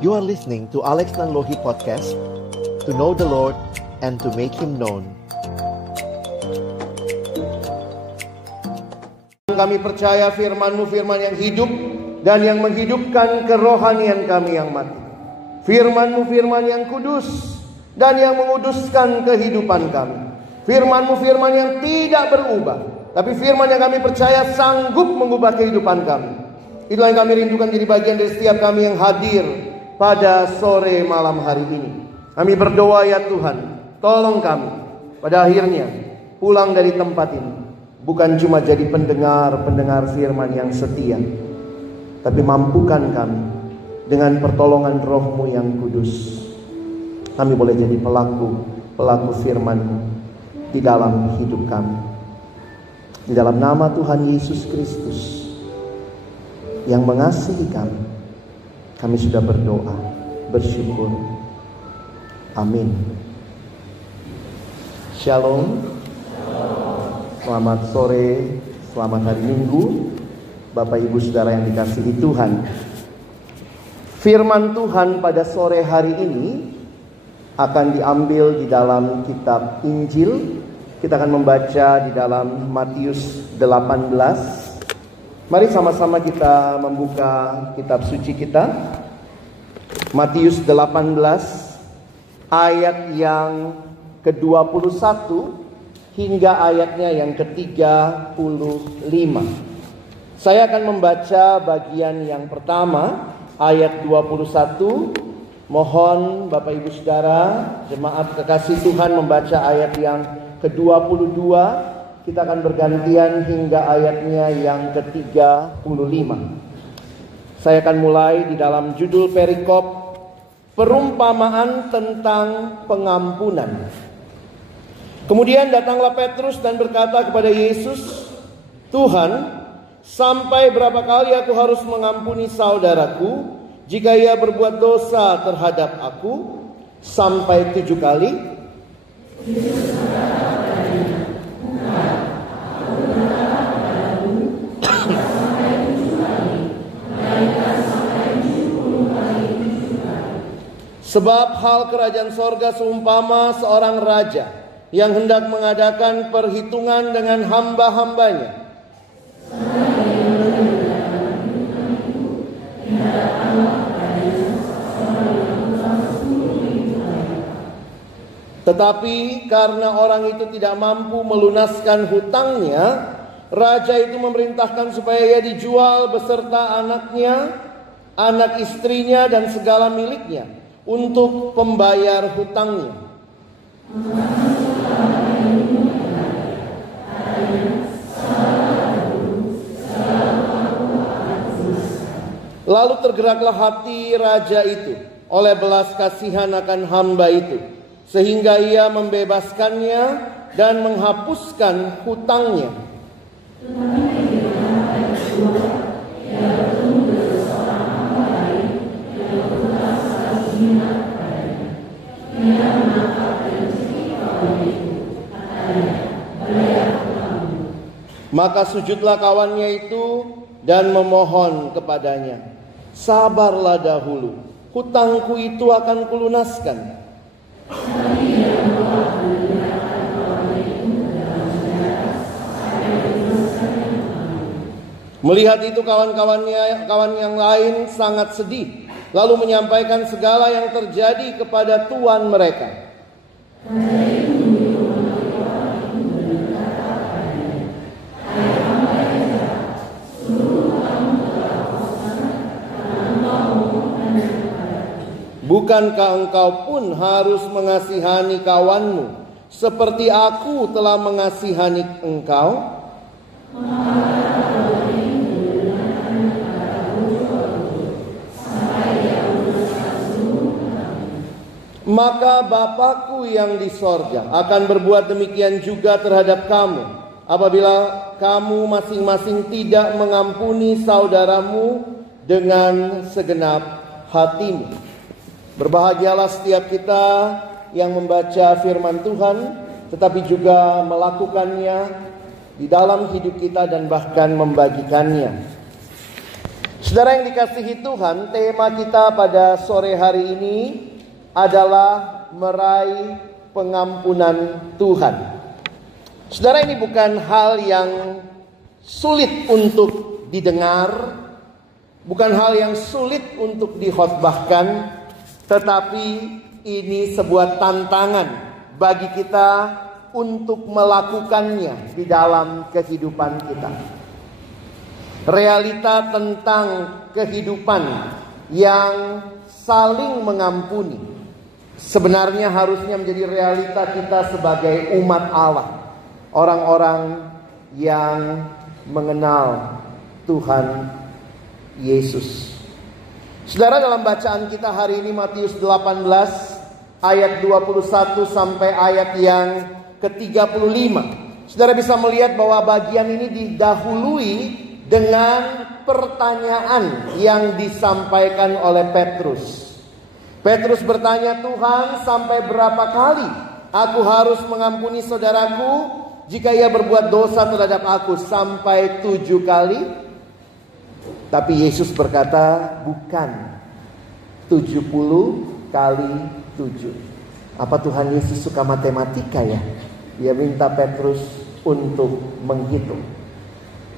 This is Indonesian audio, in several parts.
You are listening to Alex Nanlohi Podcast, to know the Lord and to make Him known. Kami percaya firman-Mu firman yang hidup dan yang menghidupkan kerohanian kami yang mati. Firman-Mu firman yang kudus dan yang menguduskan kehidupan kami. Firman-Mu firman yang tidak berubah, tapi firman yang kami percaya sanggup mengubah kehidupan kami. Itulah yang kami rindukan jadi bagian dari setiap kami yang hadir pada sore malam hari ini. Kami berdoa ya Tuhan, tolong kami pada akhirnya pulang dari tempat ini bukan cuma jadi pendengar firman yang setia, tapi mampukan kami dengan pertolongan Roh-Mu yang kudus, kami boleh jadi pelaku firman-Mu di dalam hidup kami. Di dalam nama Tuhan Yesus Kristus yang mengasihi kami sudah berdoa, bersyukur. Amin. Shalom. Selamat sore, selamat hari Minggu, Bapak Ibu Saudara yang dikasihi Tuhan. Firman Tuhan pada sore hari ini akan diambil di dalam kitab Injil. Kita akan membaca di dalam Matius 18. Mari sama-sama kita membuka kitab suci kita. Matius 18 ayat yang ke-21 hingga ayatnya yang ke-35. Saya akan membaca bagian yang pertama, ayat 21. Mohon Bapak Ibu Saudara, jemaat kekasih Tuhan membaca ayat yang ke-22. Kita akan bergantian hingga ayatnya yang ke-35. Saya akan mulai di dalam judul perikop, perumpamaan tentang pengampunan. Kemudian datanglah Petrus dan berkata kepada Yesus, "Tuhan, sampai berapa kali aku harus mengampuni saudaraku jika ia berbuat dosa terhadap aku? Sampai 7 kali?" Sebab hal kerajaan sorga seumpama seorang raja yang hendak mengadakan perhitungan dengan hamba-hambanya. Tetapi karena orang itu tidak mampu melunaskan hutangnya, raja itu memerintahkan supaya ia dijual beserta anaknya, anak istrinya dan segala miliknya untuk pembayar hutangnya. Lalu tergeraklah hati raja itu oleh belas kasihan akan hamba itu, sehingga ia membebaskannya dan menghapuskan hutangnya. Maka sujudlah kawannya itu dan memohon kepadanya, "Sabarlah dahulu, hutangku itu akan kulunaskan." Melihat itu kawan yang lain sangat sedih, lalu menyampaikan segala yang terjadi kepada tuan mereka. Bukankah engkau pun harus mengasihani kawanmu seperti aku telah mengasihani engkau? Maka Bapakku yang di sorga akan berbuat demikian juga terhadap kamu, apabila kamu masing-masing tidak mengampuni saudaramu dengan segenap hatimu. Berbahagialah setiap kita yang membaca firman Tuhan, tetapi juga melakukannya di dalam hidup kita dan bahkan membagikannya. Saudara yang dikasihi Tuhan, tema kita pada sore hari ini adalah meraih pengampunan Tuhan. Saudara, ini bukan hal yang sulit untuk didengar, bukan hal yang sulit untuk dikhotbahkan, tetapi ini sebuah tantangan bagi kita untuk melakukannya di dalam kehidupan kita. Realita tentang kehidupan yang saling mengampuni sebenarnya harusnya menjadi realita kita sebagai umat Allah, orang-orang yang mengenal Tuhan Yesus. Saudara, dalam bacaan kita hari ini Matius 18 ayat 21 sampai ayat yang ke-35. Saudara bisa melihat bahwa bagian ini didahului dengan pertanyaan yang disampaikan oleh Petrus. Petrus bertanya, Tuhan, sampai berapa kali aku harus mengampuni saudaraku jika ia berbuat dosa terhadap aku? Sampai 7 kali? Tapi Yesus berkata, bukan 70 kali 7. Apa Tuhan Yesus suka matematika ya? Dia minta Petrus untuk menghitung.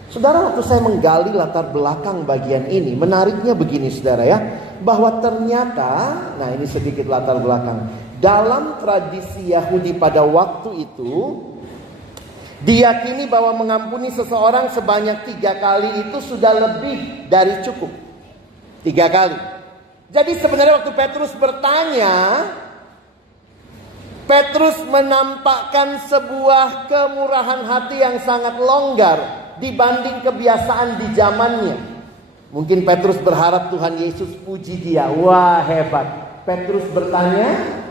Saudara, waktu saya menggali latar belakang bagian ini, menariknya begini saudara ya, bahwa ternyata, nah ini sedikit latar belakang, dalam tradisi Yahudi pada waktu itu diyakini bahwa mengampuni seseorang sebanyak 3 kali itu sudah lebih dari cukup. 3 kali. Jadi sebenarnya waktu Petrus bertanya, Petrus menampakkan sebuah kemurahan hati yang sangat longgar dibanding kebiasaan di zamannya. Mungkin Petrus berharap Tuhan Yesus puji dia. Wah, hebat. Petrus bertanya,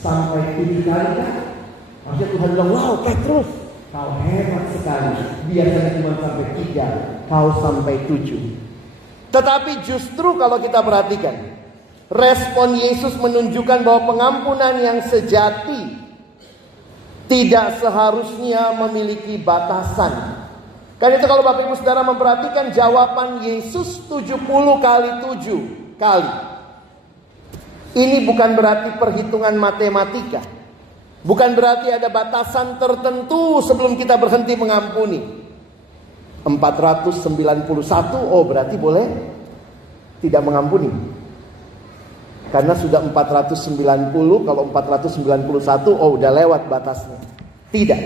sampai 7 kali kan? Maksudnya Tuhan bilang, wow Petrus, kau hebat sekali. Biasanya cuma sampai 3, kau sampai 7. Tetapi justru kalau kita perhatikan, respon Yesus menunjukkan bahwa pengampunan yang sejati tidak seharusnya memiliki batasan. Karena itu kalau Bapak Ibu Saudara memperhatikan jawaban Yesus 70 kali 7 kali. Ini bukan berarti perhitungan matematika. Bukan berarti ada batasan tertentu sebelum kita berhenti mengampuni. 491, oh berarti boleh tidak mengampuni. Karena sudah 490, kalau 491, oh udah lewat batasnya. Tidak.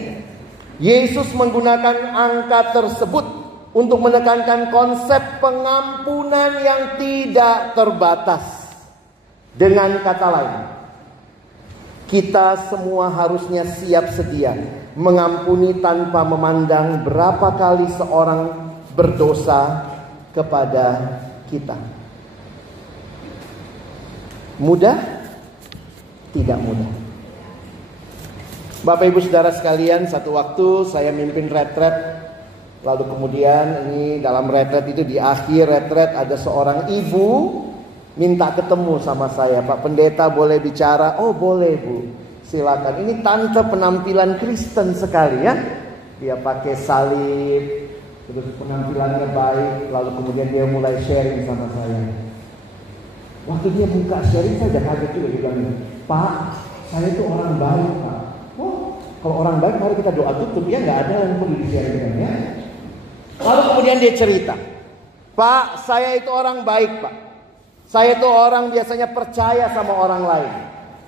Yesus menggunakan angka tersebut untuk menekankan konsep pengampunan yang tidak terbatas. Dengan kata lain, kita semua harusnya siap sedia mengampuni tanpa memandang berapa kali seorang berdosa kepada kita. Mudah? Tidak mudah. Bapak Ibu Saudara sekalian, satu waktu saya mimpin retret. Lalu kemudian ini dalam retret itu, di akhir retret ada seorang ibu minta ketemu sama saya. Pak Pendeta boleh bicara? Oh boleh Bu, silakan. Ini tante penampilan Kristen sekali ya. Dia pakai salib, terus penampilannya baik. Lalu kemudian dia mulai sharing sama saya. Waktu dia buka sharing saya udah kaget juga. Dia bilang, Pak, saya itu orang baik Pak. Oh, kalau orang baik mari kita doa tutup ya, nggak ada yang perlu di-sharing ya. Lalu kemudian dia cerita, Pak, saya itu orang baik Pak. Saya itu orang biasanya percaya sama orang lain.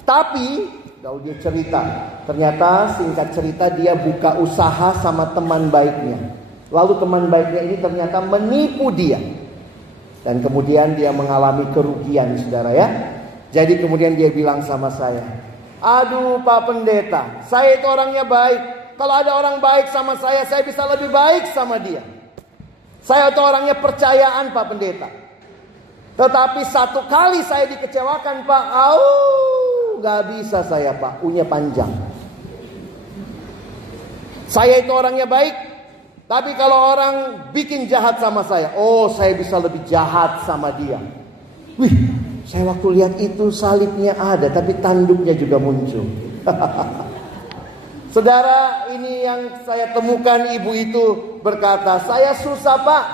Tapi, kalau dia cerita, ternyata singkat cerita dia buka usaha sama teman baiknya. Lalu teman baiknya ini ternyata menipu dia. Dan kemudian dia mengalami kerugian saudara ya. Jadi kemudian dia bilang sama saya, aduh Pak Pendeta, saya itu orangnya baik. Kalau ada orang baik sama saya bisa lebih baik sama dia. Saya itu orangnya percayaan Pak Pendeta. Tetapi satu kali saya dikecewakan Pak. Gak bisa saya Pak, punya panjang. Saya itu orangnya baik, tapi kalau orang bikin jahat sama saya, oh saya bisa lebih jahat sama dia. Wih, saya waktu lihat itu salibnya ada, tapi tanduknya juga muncul. Saudara, ini yang saya temukan, ibu itu berkata, saya susah Pak.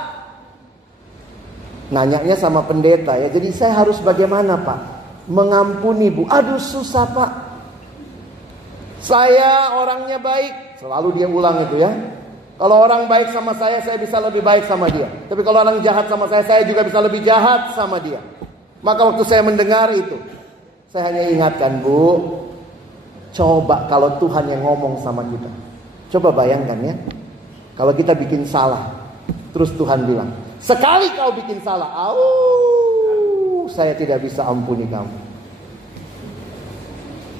Nanyanya sama pendeta ya, jadi saya harus bagaimana Pak? Mengampuni Bu. Aduh susah Pak. Saya orangnya baik. Selalu dia ulang itu ya. Kalau orang baik sama saya bisa lebih baik sama dia. Tapi kalau orang jahat sama saya juga bisa lebih jahat sama dia. Maka waktu saya mendengar itu, saya hanya ingatkan, Bu, coba kalau Tuhan yang ngomong sama kita. Coba bayangkan ya, kalau kita bikin salah, terus Tuhan bilang, sekali kau bikin salah, saya tidak bisa ampuni kamu.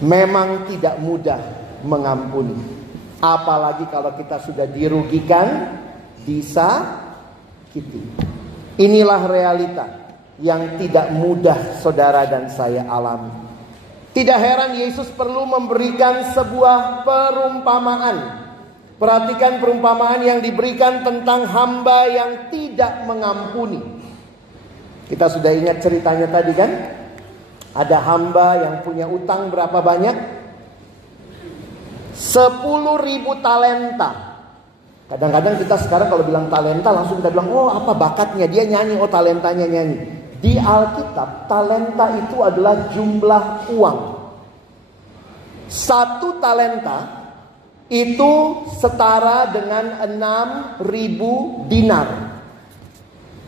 Memang tidak mudah mengampuni. Apalagi kalau kita sudah dirugikan, disakiti. Inilah realita yang tidak mudah saudara dan saya alami. Tidak heran Yesus perlu memberikan sebuah perumpamaan. Perhatikan perumpamaan yang diberikan tentang hamba yang tidak mengampuni. Kita sudah ingat ceritanya tadi kan? Ada hamba yang punya utang berapa banyak? 10.000 talenta. Kadang-kadang kita sekarang kalau bilang talenta langsung kita bilang, oh apa bakatnya, dia nyanyi, oh talentanya nyanyi. Di Alkitab talenta itu adalah jumlah uang. 1 talenta itu setara dengan 6.000 dinar.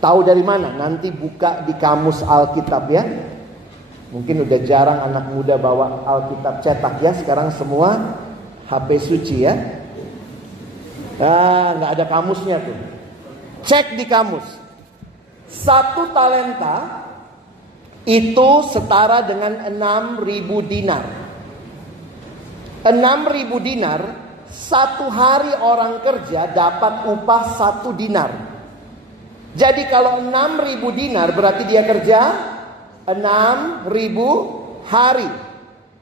Tahu dari mana? Nanti buka di kamus Alkitab ya. Mungkin udah jarang anak muda bawa Alkitab cetak ya. Sekarang semua HP suci ya. Nah, nggak ada kamusnya tuh. Cek di kamus. 1 talenta itu setara dengan 6.000 dinar. 6.000 dinar, 1 hari orang kerja dapat upah 1 dinar. Jadi kalau 6.000 dinar berarti dia kerja 6.000 hari.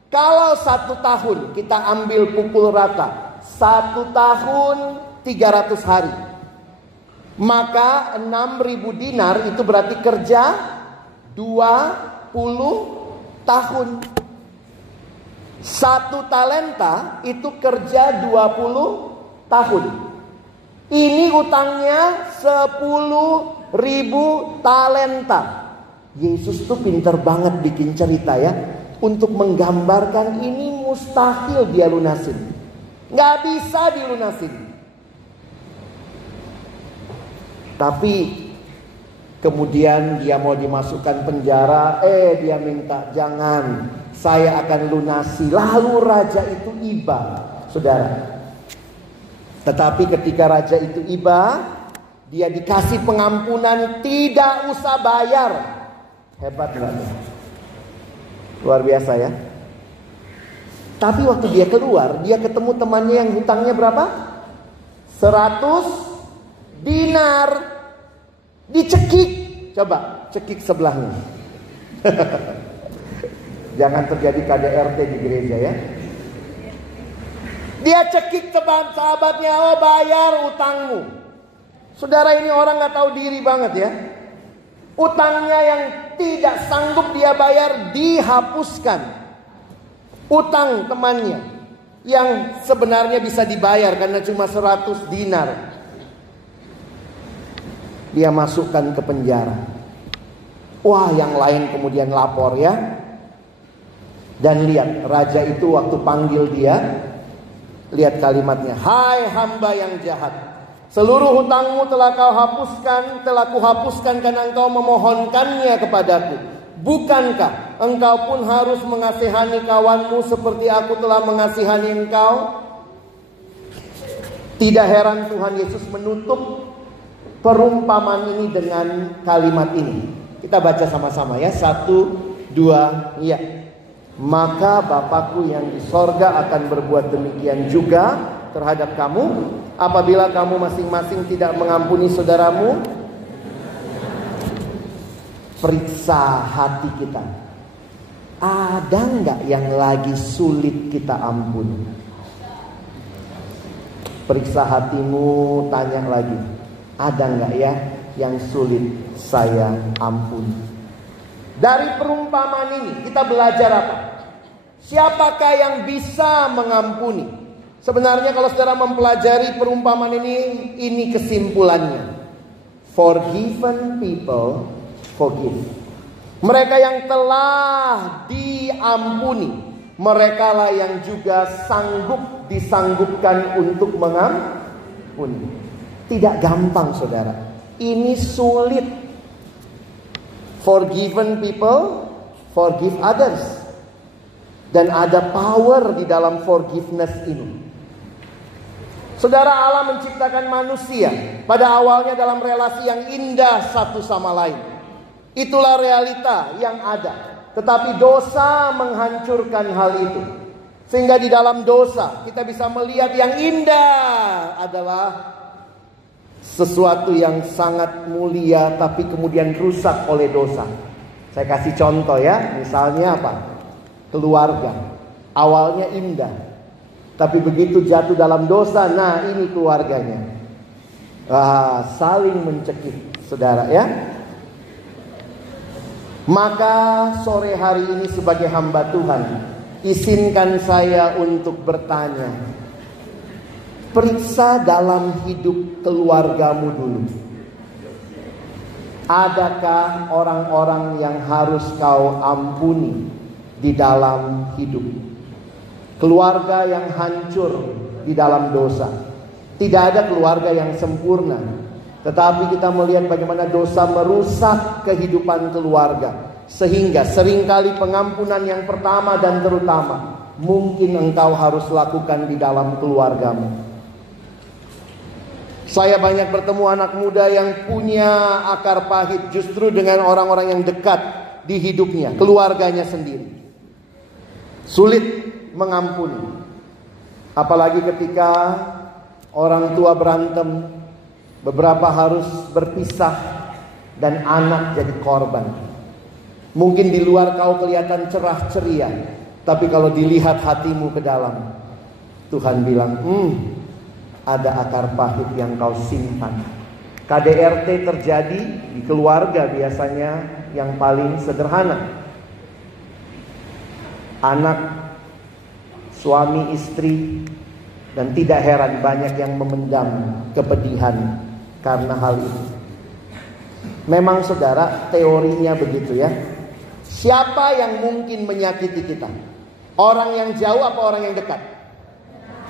Kalau 1 tahun kita ambil pukul rata, 1 tahun 300 hari. Maka 6.000 dinar itu berarti kerja 20 tahun. 1 talenta itu kerja 20 tahun. Ini utangnya 10.000 talenta. Yesus tuh pinter banget bikin cerita ya, untuk menggambarkan ini mustahil dia lunasin. Gak bisa dilunasin. Tapi kemudian dia mau dimasukkan penjara, dia minta jangan, saya akan lunasi. Lalu raja itu iba, saudara. Tetapi ketika raja itu iba, dia dikasih pengampunan, tidak usah bayar. Hebat banget. Luar biasa ya. Tapi waktu dia keluar, dia ketemu temannya yang hutangnya berapa? 100 dinar. Dicekik. Coba cekik sebelahnya. Jangan terjadi KDRT di gereja ya. Dia cekik sahabatnya, oh bayar utangmu. Saudara, ini orang gak tahu diri banget ya. Utangnya yang tidak sanggup dia bayar dihapuskan. Utang temannya yang sebenarnya bisa dibayar karena cuma 100 dinar, dia masukkan ke penjara. Wah, yang lain kemudian lapor ya. Dan lihat, raja itu waktu panggil dia, lihat kalimatnya, hai hamba yang jahat, seluruh hutangmu telah kau hapuskan, telah kuhapuskan karena engkau memohonkannya kepadaku. Bukankah engkau pun harus mengasihani kawanmu seperti aku telah mengasihani engkau? Tidak heran Tuhan Yesus menutup perumpamaan ini dengan kalimat ini. Kita baca sama-sama ya. 1, 2, ya. Maka Bapakku yang di sorga akan berbuat demikian juga terhadap kamu, apabila kamu masing-masing tidak mengampuni saudaramu. Periksa hati kita. Ada nggak yang lagi sulit kita ampuni? Periksa hatimu, tanya lagi. Ada nggak ya yang sulit saya ampuni? Dari perumpamaan ini kita belajar apa? Siapakah yang bisa mengampuni? Sebenarnya kalau saudara mempelajari perumpamaan ini kesimpulannya. Forgiven people forgive. Mereka yang telah diampuni, merekalah yang juga disanggupkan untuk mengampuni. Tidak gampang saudara. Ini sulit. Forgiven people forgive others. Dan ada power di dalam forgiveness ini. Saudara, Allah menciptakan manusia pada awalnya dalam relasi yang indah satu sama lain. Itulah realita yang ada. Tetapi dosa menghancurkan hal itu. Sehingga di dalam dosa kita bisa melihat yang indah adalah sesuatu yang sangat mulia tapi kemudian rusak oleh dosa. Saya kasih contoh ya. Misalnya apa? Keluarga. Awalnya indah. Tapi begitu jatuh dalam dosa, nah ini keluarganya. Saling mencekik, saudara ya. Maka sore hari ini sebagai hamba Tuhan, izinkan saya untuk bertanya. Periksa dalam hidup keluargamu dulu. Adakah orang-orang yang harus kau ampuni di dalam hidup? Keluarga yang hancur di dalam dosa. Tidak ada keluarga yang sempurna. Tetapi kita melihat bagaimana dosa merusak kehidupan keluarga. Sehingga seringkali pengampunan yang pertama dan terutama mungkin engkau harus lakukan di dalam keluargamu. Saya banyak bertemu anak muda yang punya akar pahit justru dengan orang-orang yang dekat di hidupnya, keluarganya sendiri. Sulit mengampuni. Apalagi ketika orang tua berantem, beberapa harus berpisah dan anak jadi korban. Mungkin di luar kau kelihatan cerah ceria, tapi kalau dilihat hatimu ke dalam, Tuhan bilang, ada akar pahit yang kau simpan. KDRT terjadi di keluarga biasanya yang paling sederhana. Anak, suami, istri, dan tidak heran banyak yang memendam kepedihan karena hal itu. Memang saudara, teorinya begitu ya. Siapa yang mungkin menyakiti kita? Orang yang jauh apa orang yang dekat?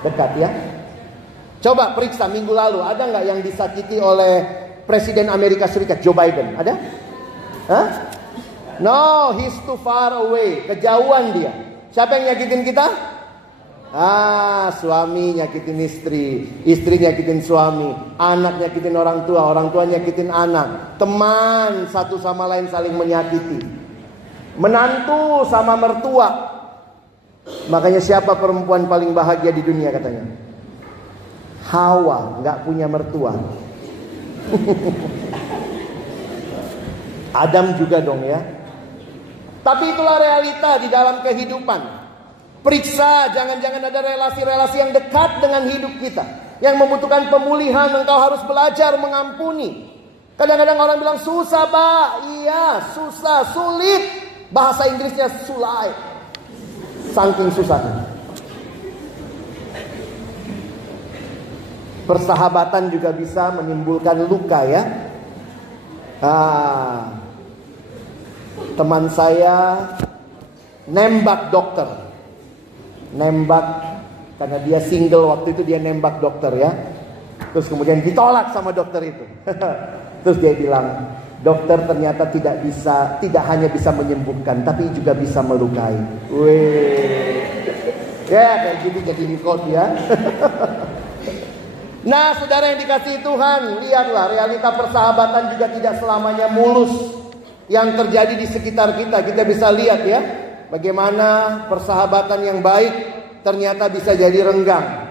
Dekat ya. Coba periksa minggu lalu, ada nggak yang disakiti oleh Presiden Amerika Serikat Joe Biden? Ada? Hah? No, he's too far away. Kejauhan dia. Siapa yang nyakitin kita? Suami nyakitin istri, istri nyakitin suami, anak nyakitin orang tua nyakitin anak, teman satu sama lain saling menyakiti, menantu sama mertua. Makanya siapa perempuan paling bahagia di dunia katanya? Hawa, nggak punya mertua. Adam juga dong ya. Tapi itulah realita di dalam kehidupan. Periksa, jangan-jangan ada relasi-relasi yang dekat dengan hidup kita, yang membutuhkan pemulihan. Engkau harus belajar mengampuni. Kadang-kadang orang bilang susah Pak. Iya susah, sulit. Bahasa Inggrisnya sulai. Saking susahnya. Persahabatan juga bisa menimbulkan luka ya. Teman saya nembak dokter. Nembak karena dia single waktu itu, dia nembak dokter ya. Terus kemudian ditolak sama dokter itu. Terus dia bilang, dokter ternyata tidak hanya bisa menyembuhkan, tapi juga bisa melukai. Wih. Ya kayak gitu jadi nikot ya. Nah saudara yang dikasihi Tuhan, lihatlah realita persahabatan juga tidak selamanya mulus. Yang terjadi di sekitar kita, kita bisa lihat ya. Bagaimana persahabatan yang baik ternyata bisa jadi renggang.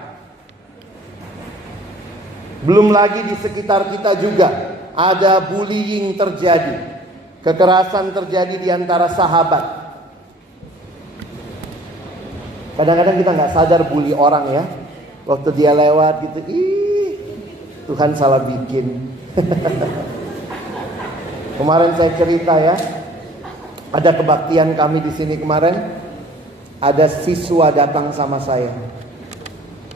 Belum lagi di sekitar kita juga ada bullying terjadi. Kekerasan terjadi di antara sahabat. Kadang-kadang kita gak sadar bully orang ya. Waktu dia lewat gitu, Tuhan salah bikin. Kemarin saya cerita ya. Ada kebaktian kami di sini kemarin. Ada siswa datang sama saya.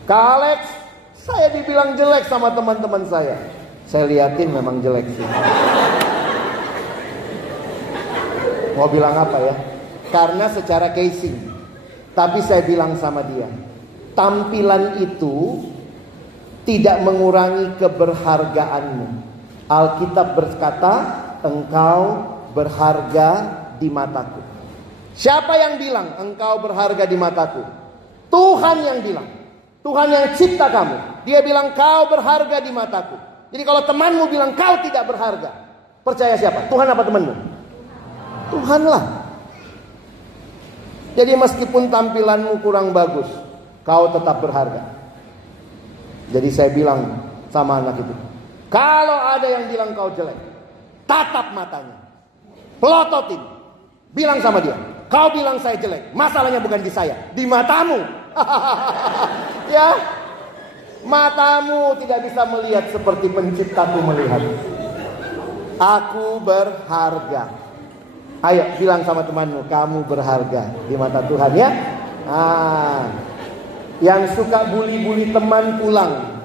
Kak Alex, saya dibilang jelek sama teman-teman saya. Saya liatin memang jelek sih. Mau bilang apa ya? Karena secara casing. Tapi saya bilang sama dia, tampilan itu tidak mengurangi keberhargaanmu. Alkitab berkata, engkau berharga di mataku. Siapa yang bilang engkau berharga di mataku? Tuhan yang bilang. Tuhan yang cipta kamu. Dia bilang kau berharga di mataku. Jadi kalau temanmu bilang kau tidak berharga, percaya siapa? Tuhan apa temanmu? Tuhanlah. Jadi meskipun tampilanmu kurang bagus, kau tetap berharga. Jadi saya bilang sama anak itu, kalau ada yang bilang kau jelek, tatap matanya, pelototin, bilang sama dia, kau bilang saya jelek, masalahnya bukan di saya, di matamu. Ya, matamu tidak bisa melihat seperti penciptaku melihat. Aku berharga. Ayo bilang sama temanmu, kamu berharga di mata Tuhan ya. Yang suka bully-bully teman pulang,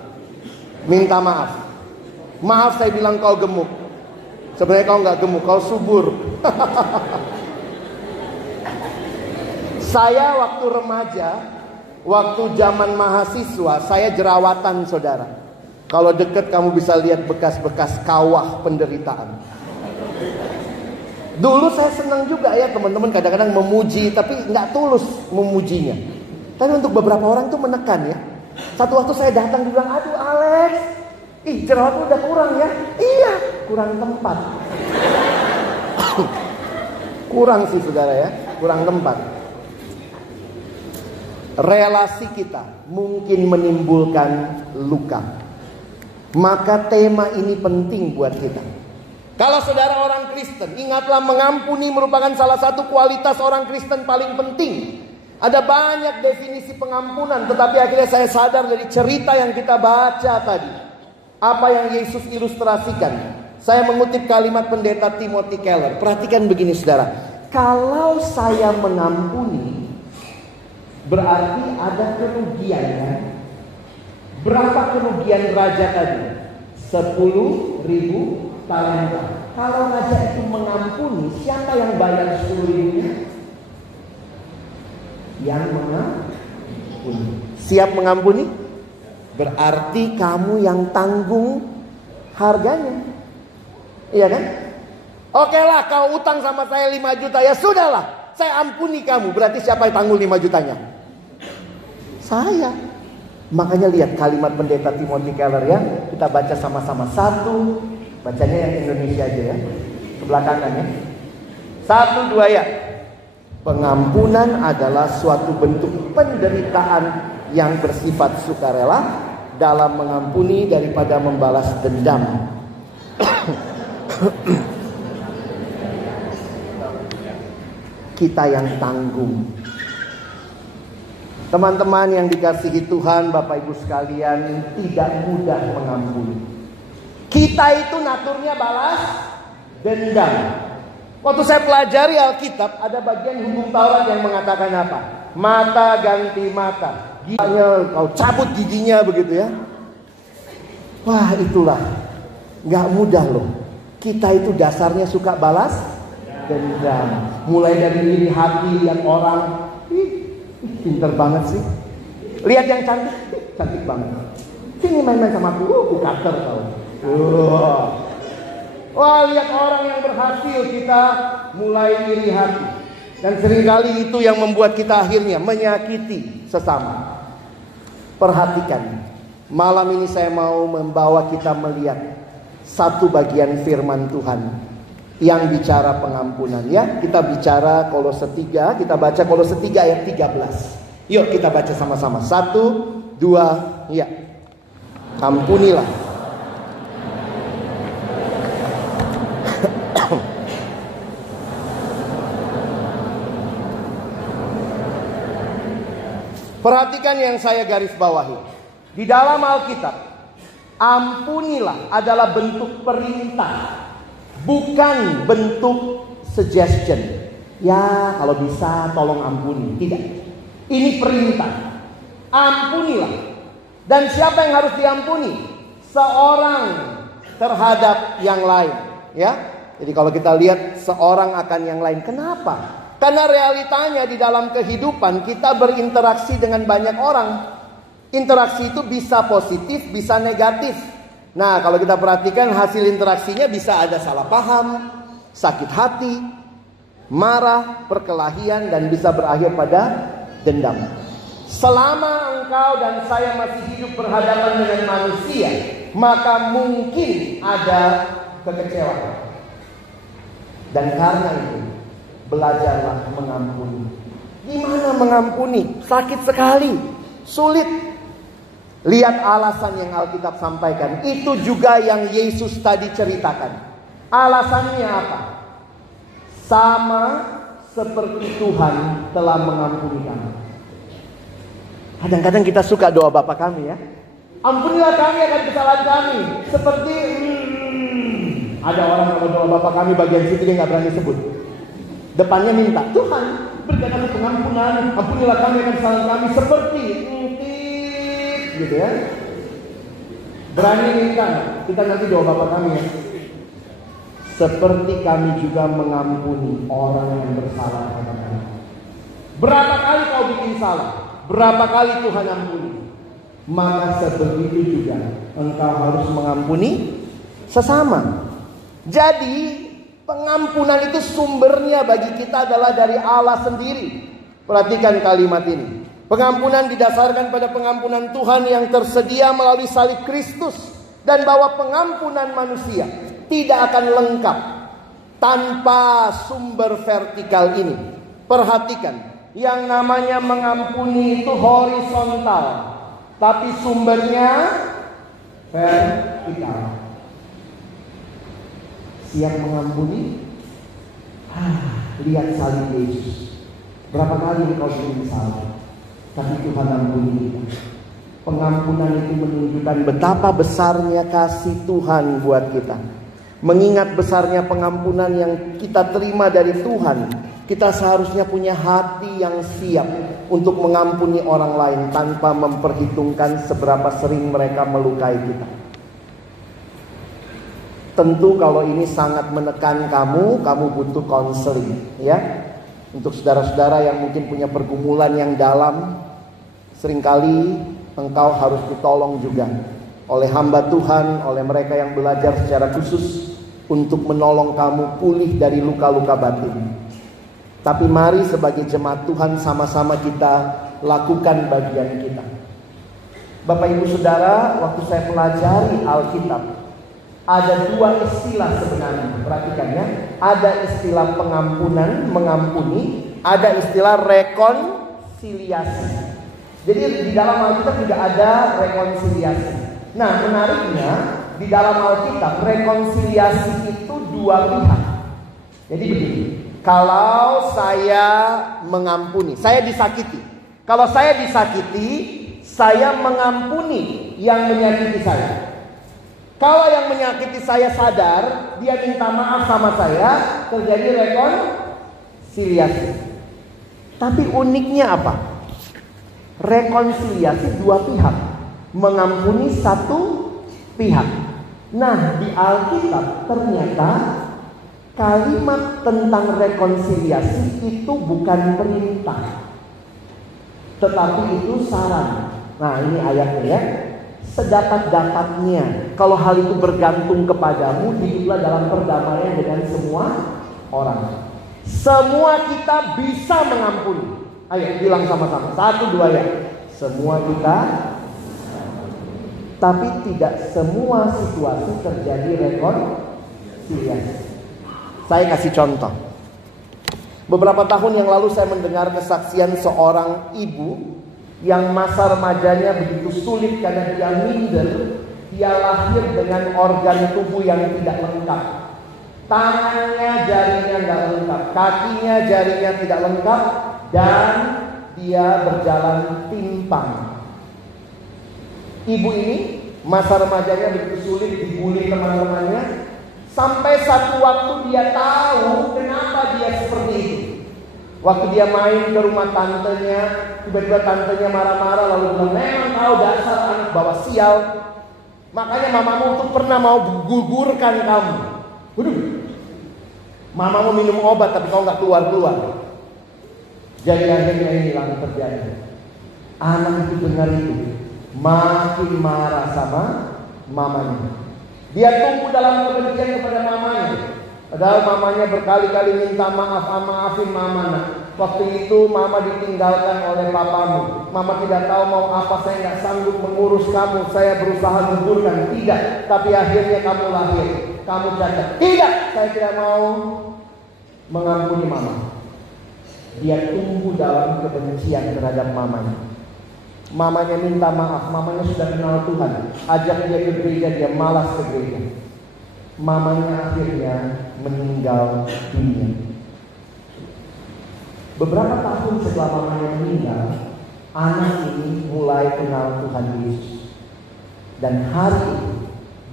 minta maaf. Maaf saya bilang kau gemuk. Sebenarnya kau nggak gemuk, kau subur. Saya waktu remaja, waktu zaman mahasiswa, saya jerawatan saudara. Kalau deket kamu bisa lihat bekas-bekas kawah penderitaan. Dulu saya senang juga ya teman-teman kadang-kadang memuji, tapi nggak tulus memujinya. Tapi untuk beberapa orang tuh menekan ya. Satu waktu saya datang bilang, aduh Alex, jerawat udah kurang ya. Iya, kurang tempat. Kurang sih saudara ya, kurang tempat. Relasi kita mungkin menimbulkan luka. Maka tema ini penting buat kita. Kalau saudara orang Kristen, ingatlah mengampuni merupakan salah satu kualitas orang Kristen paling penting. Ada banyak definisi pengampunan, tetapi akhirnya saya sadar dari cerita yang kita baca tadi, apa yang Yesus ilustrasikan. Saya mengutip kalimat pendeta Timothy Keller. Perhatikan begini saudara, kalau saya mengampuni, berarti ada kerugian kan? Berapa kerugian raja tadi? 10.000 talenta. Kalau raja itu mengampuni, siapa yang bayar 10.000-nya? Yang mengampuni. Siap mengampuni? Berarti kamu yang tanggung harganya. Iya kan? Oke lah, kau utang sama saya 5 juta, ya sudahlah, saya ampuni kamu. Berarti siapa yang tanggung 5 jutanya? Saya. Makanya lihat kalimat pendeta Timothy Keller ya. Kita baca sama-sama. 1, bacanya yang Indonesia aja ya, sebelah kanan ya. 1, 2 ya. Pengampunan adalah suatu bentuk penderitaan yang bersifat sukarela dalam mengampuni daripada membalas dendam. Kita yang tanggung. Teman-teman yang dikasihi Tuhan, Bapak Ibu sekalian, tidak mudah mengampuni. Kita itu naturnya balas dendam. Waktu saya pelajari Alkitab, ada bagian hukum Taurat yang mengatakan apa? Mata ganti mata, giginya kau cabut giginya, begitu ya. Wah, itulah gak mudah loh. Kita itu dasarnya suka balas dendam. Mulai dari iri hati, lihat orang, pinter banget sih. Lihat yang cantik, cantik banget. Sini main-main sama aku kater tau. Wah, lihat orang yang berhasil, kita mulai iri hati. Dan seringkali itu yang membuat kita akhirnya menyakiti sesama. Perhatikan, malam ini saya mau membawa kita melihat satu bagian firman Tuhan yang bicara pengampunan ya. Kita bicara Kolose 3, kita baca Kolose 3 ayat 13. Yuk kita baca sama-sama. 1, 2, ya. Ampunilah. Perhatikan yang saya garis bawahi. Di dalam Alkitab, ampunilah adalah bentuk perintah, bukan bentuk suggestion. Ya, kalau bisa tolong ampuni. Tidak. Ini perintah. Ampunilah. Dan siapa yang harus diampuni? Seorang terhadap yang lain, ya. Jadi kalau kita lihat seorang akan yang lain, kenapa? Karena realitanya di dalam kehidupan kita berinteraksi dengan banyak orang. Interaksi itu bisa positif, bisa negatif. Nah, kalau kita perhatikan hasil interaksinya bisa ada salah paham, sakit hati, marah, perkelahian, dan bisa berakhir pada dendam. Selama engkau dan saya masih hidup berhadapan dengan manusia, maka mungkin ada kekecewaan. Dan karena itu, belajarlah mengampuni. Gimana mengampuni? Sakit sekali, sulit. Lihat alasan yang Alkitab sampaikan. Itu juga yang Yesus tadi ceritakan. Alasannya apa? Sama seperti Tuhan telah mengampuni kami. Kadang-kadang kita suka doa Bapa kami, ya. Ampunilah kami akan kesalahan kami. Seperti ada orang kalau doa Bapa kami bagian situ dia gak berani sebut. Depannya minta, Tuhan berikan kami pengampunan, ampunilah kami akan kesalahan kami. Seperti gitu, ya. Berani minta. Kita nanti doa Bapa kami, ya. Seperti kami juga mengampuni orang yang bersalah kepada kami. Berapa kali kau bikin salah? Berapa kali Tuhan ampuni? Maka sebegitu juga engkau harus mengampuni sesama. Jadi pengampunan itu sumbernya bagi kita adalah dari Allah sendiri. Perhatikan kalimat ini. Pengampunan didasarkan pada pengampunan Tuhan yang tersedia melalui salib Kristus. Dan bahwa pengampunan manusia tidak akan lengkap tanpa sumber vertikal ini. Perhatikan, yang namanya mengampuni itu horizontal, tapi sumbernya vertikal. Siap mengampuni? Lihat salib Yesus. Berapa kali kau bikin salah, tapi Tuhan ampuni kita. Pengampunan itu menunjukkan betapa besarnya kasih Tuhan buat kita. Mengingat besarnya pengampunan yang kita terima dari Tuhan, kita seharusnya punya hati yang siap untuk mengampuni orang lain tanpa memperhitungkan seberapa sering mereka melukai kita. Tentu kalau ini sangat menekan kamu butuh konseling, ya. Untuk saudara-saudara yang mungkin punya pergumulan yang dalam, seringkali engkau harus ditolong juga oleh hamba Tuhan, oleh mereka yang belajar secara khusus untuk menolong kamu pulih dari luka-luka batin. Tapi mari sebagai jemaat Tuhan sama-sama kita lakukan bagian kita. Bapak Ibu Saudara, waktu saya pelajari Alkitab, ada dua istilah sebenarnya. Perhatikan, ya. Ada istilah pengampunan, mengampuni. Ada istilah rekonsiliasi. Jadi di dalam Alkitab juga ada rekonsiliasi. Nah, menariknya di dalam Alkitab rekonsiliasi itu dua pihak. Jadi begini, kalau saya mengampuni, saya disakiti. Kalau saya disakiti, saya mengampuni yang menyakiti saya. Kalau yang menyakiti saya sadar, dia minta maaf sama saya, terjadi rekonsiliasi. Tapi uniknya apa? Rekonsiliasi dua pihak, mengampuni satu pihak. Nah, di Alkitab ternyata kalimat tentang rekonsiliasi itu bukan perintah, tetapi itu saran. Nah, ini ayatnya, ya. Sedapat-dapatnya, kalau hal itu bergantung kepadamu, hiduplah dalam perdamaian dengan semua orang. Semua kita bisa mengampuni. Ayo bilang sama-sama, 1, 2 ya. Semua kita, tapi tidak semua situasi terjadi rekonsiliasi. Saya kasih contoh. Beberapa tahun yang lalu saya mendengar kesaksian seorang ibu yang masa remajanya begitu sulit karena dia minder. Dia lahir dengan organ tubuh yang tidak lengkap. Tangannya, jarinya nggak lengkap, kakinya, jarinya tidak lengkap, dan dia berjalan timpang. Ibu ini masa remajanya begitu sulit, dibully teman-temannya, sampai satu waktu dia tahu kenapa dia seperti itu. Waktu dia main ke rumah tantenya, tiba-tiba tantenya marah-marah lalu bilang, memang kau dasar anak bawa sial. Makanya mamamu tuh pernah mau gugurkan kamu. Waduh. Mamamu minum obat tapi kau nggak keluar-keluar. Jadi akhirnya inilah yang terjadi. Anak itu dengar itu, makin marah sama mamanya. Dia tumbuh dalam kebencian kepada mamanya. Padahal mamanya berkali-kali minta maafin mama. Waktu itu mama ditinggalkan oleh papamu. Mama tidak tahu mau apa, saya nggak sanggup mengurus kamu. Saya berusaha gugurkan. Tidak, tapi akhirnya kamu lahir. Kamu cacat. Tidak, saya tidak mau mengampuni mama. Dia tumbuh dalam kebencian terhadap mamanya. Mamanya minta maaf, mamanya sudah kenal Tuhan. Ajak dia ke gereja, dia malas ke gereja. Mamanya akhirnya meninggal dunia. Beberapa tahun setelah mamanya meninggal, anak ini mulai kenal Tuhan Yesus. Dan hari itu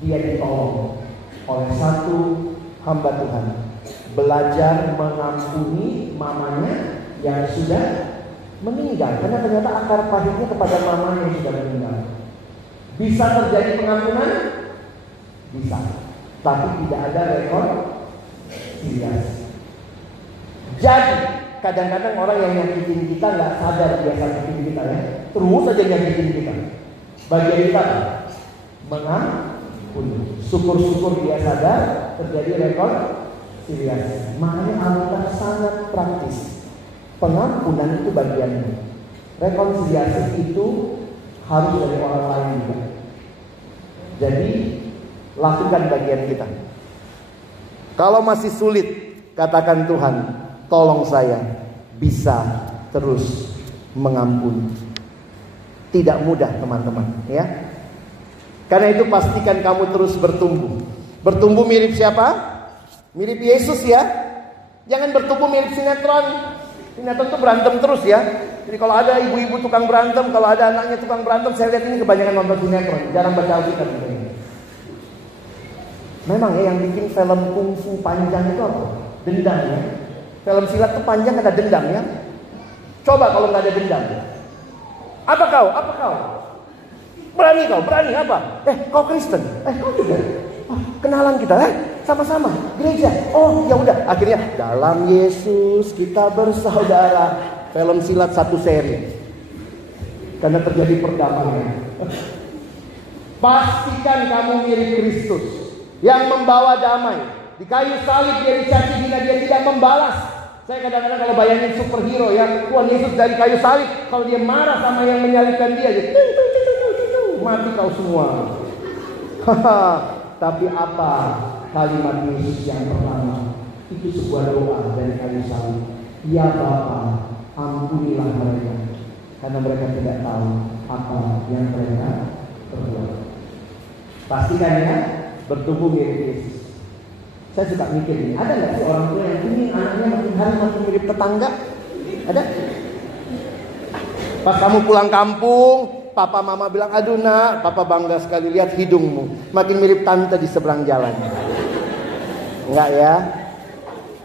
dia ditolong oleh satu hamba Tuhan, belajar mengampuni mamanya yang sudah meninggal. Karena ternyata akar pahitnya kepada mamanya yang sudah meninggal. Bisa terjadi pengampunan? Bisa. Tapi tidak ada rekonsiliasi. Jadi kadang-kadang orang yang nyakitin kita nggak sadar dia nyakitin kita ya. Terus aja nyakitin kita. Bagian kita mengampuni. Syukur-syukur dia sadar terjadi rekonsiliasi. Makanya Alkitab sangat praktis. Pengampunan itu bagiannya. Rekonsiliasi itu harus dari orang lain juga. Jadi lakukan bagian kita. Kalau masih sulit, katakan Tuhan, tolong saya bisa terus mengampuni. Tidak mudah teman-teman ya. Karena itu pastikan kamu terus bertumbuh. Bertumbuh mirip siapa? Mirip Yesus ya. Jangan bertumbuh mirip sinetron. Sinetron tuh berantem terus ya. Jadi kalau ada ibu-ibu tukang berantem, kalau ada anaknya tukang berantem, saya lihat ini kebanyakan nonton sinetron, jarang baca Alkitab. Memang ya yang bikin film kungfu panjang itu apa? Dendam ya. Film silat tuh panjang ada dendam ya. Coba kalau nggak ada dendam. Apa kau? Apa kau? Berani kau? Berani apa? Kau Kristen? Kau juga? Kenalan kita, sama-sama gereja. Oh ya udah, akhirnya dalam Yesus kita bersaudara. Film silat satu seri. Karena terjadi perdamaian. Pastikan kamu mirip Kristus yang membawa damai. Di kayu salib dia dicaci hina, dia tidak membalas. Saya kadang-kadang kalau bayangin superhero yang Tuhan Yesus dari kayu salib, kalau dia marah sama yang menyalibkan dia, mati kau semua. Tapi apa kalimat Yesus yang pertama? Itu sebuah doa dari kayu salib. Ya Bapa, ampunilah mereka, karena mereka tidak tahu apa yang mereka perbuat. Pastikan ya, bertumbuh mirip Yesus. Saya suka mikir nih, ada nggak sih orang tua yang ingin anaknya makin hari makin mirip tetangga? Ada? Pas kamu pulang kampung, papa mama bilang, aduh nak, papa bangga sekali lihat hidungmu, makin mirip tante di seberang jalan. Enggak ya?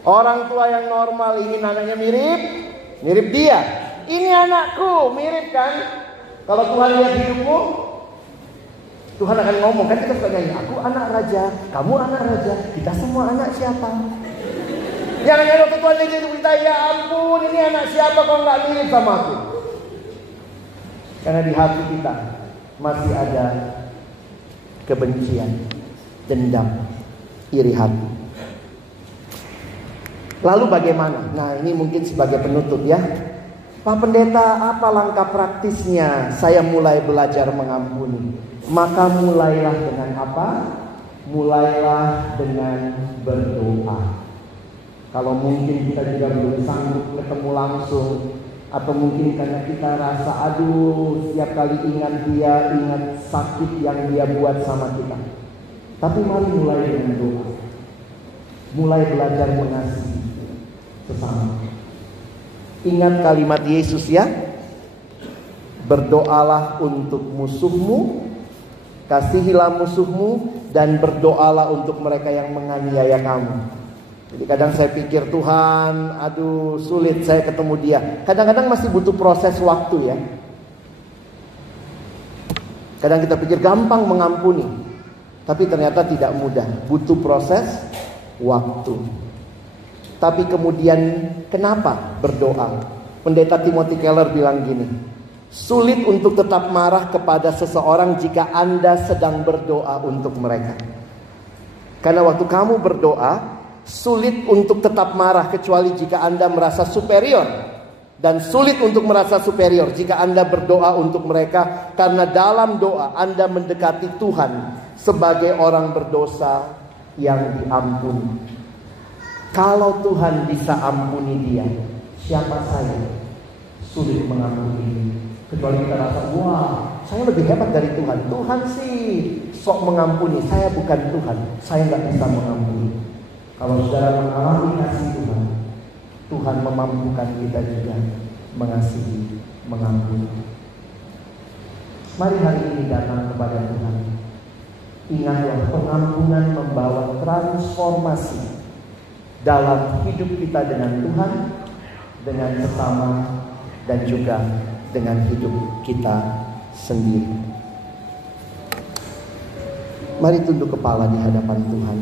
Orang tua yang normal ingin anaknya mirip dia. Ini anakku, mirip kan? Kalau Tuhan lihat hidupmu, Tuhan akan ngomong, kan kita suka nyanyi, aku anak raja, kamu anak raja, kita semua anak siapa? Jangan waktu Tuhan lihat hidup kita, ya ampun, ini anak siapa kok nggak mirip sama aku? Karena di hati kita masih ada kebencian, dendam, iri hati. Lalu bagaimana? Nah ini mungkin sebagai penutup ya. Pak Pendeta, apa langkah praktisnya saya mulai belajar mengampuni? Maka mulailah dengan apa? Mulailah dengan berdoa. Kalau mungkin kita juga belum sanggup ketemu langsung, atau mungkin karena kita rasa aduh setiap kali ingat dia, ingat sakit yang dia buat sama kita. Tapi mari mulai dengan doa. Mulai belajar mengasihi sesama. Ingat kalimat Yesus ya. Berdoalah untuk musuhmu, kasihilah musuhmu, dan berdoalah untuk mereka yang menganiaya kamu. Jadi kadang saya pikir Tuhan, aduh sulit saya ketemu dia. Kadang-kadang masih butuh proses waktu ya. Kadang kita pikir gampang mengampuni, tapi ternyata tidak mudah, butuh proses waktu. Tapi kemudian kenapa berdoa? Pendeta Timothy Keller bilang gini, sulit untuk tetap marah kepada seseorang jika Anda sedang berdoa untuk mereka. Karena waktu kamu berdoa, sulit untuk tetap marah kecuali jika Anda merasa superior. Dan sulit untuk merasa superior jika Anda berdoa untuk mereka, karena dalam doa Anda mendekati Tuhan sebagai orang berdosa yang diampuni. Kalau Tuhan bisa ampuni dia, siapa saya? Sulit mengampuni. Kecuali kita rasa, wah, saya lebih hebat dari Tuhan. Tuhan sih sok mengampuni, saya bukan Tuhan, saya nggak bisa mengampuni. Kalau saudara mengalami kasih Tuhan, Tuhan memampukan kita juga mengasihi, mengampuni. Mari hari ini datang kepada Tuhan. Ingatlah, pengampunan membawa transformasi dalam hidup kita dengan Tuhan, dengan sesama, dan juga dengan hidup kita sendiri. Mari tunduk kepala di hadapan Tuhan.